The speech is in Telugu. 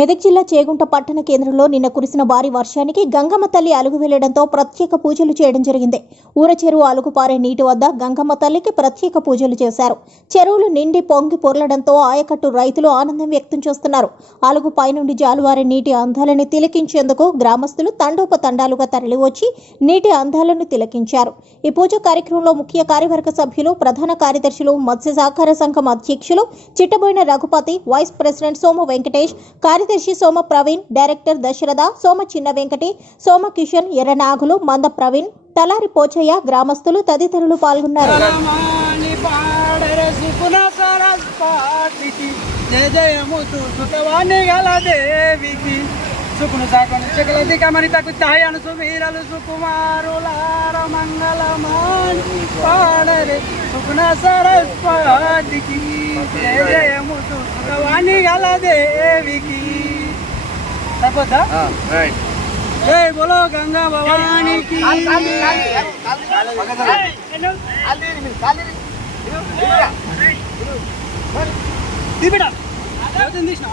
మెదక్ జిల్లా చేగుంట పట్టణ కేంద్రంలో నిన్న కురిసిన భారీ వర్షానికి గంగమ్మ తల్లి అలుగు వెళ్ళడంతో ప్రత్యేక పూజలు చేయడం జరిగింది. ఊర చెరువు అలుగు పారే నీటి వద్ద గంగమ్మ తల్లికి ప్రత్యేక పూజలు చేశారు. చెరువులు నిండి పొంగి పొరలడంతో ఆయకట్టు రైతులు ఆనందం వ్యక్తం చేస్తున్నారు. అలుగు పైనుండి జాలువారే నీటి అందాలని తిలకించేందుకు గ్రామస్తులు తండోపతండాలుగా తరలివచ్చి నీటి అందాలను తిలకించారు. ఈ పూజ కార్యక్రమంలో ముఖ్య కార్యవర్గ సభ్యులు ప్రధాన కార్యదర్శులు మత్స్య సహకార సంఘం అధ్యక్షులు చిట్టబోయిన రఘుపతి వైస్ ప్రెసిడెంట్ సోము వెంకటేష్ కార్యదర్శి సోమ ప్రవీణ్ డైరెక్టర్ దశరథ సోమ చిన్న వెంకటి సోమ కిషన్ ఎర్రనాగులు మంద ప్రవీణ్ తలారి పోచయ్య గ్రామస్తులు తదితరులు పాల్గొన్నారు. రమాని పాడర సుకున సరస్పాటికి జయ జయముతు సుతవాణి గల దేవికి. సుకును సాకును చకల దిగమని తకు ఛాయను సుమీరలు సుకుమారులార మంగళమాని పాడరే. సుకున సరస్పాటికి జయ జయముతు సుతవాణి గల దేవికి. సరిపోద్దా? జై బోలో గంగా భవానికి. తీసినా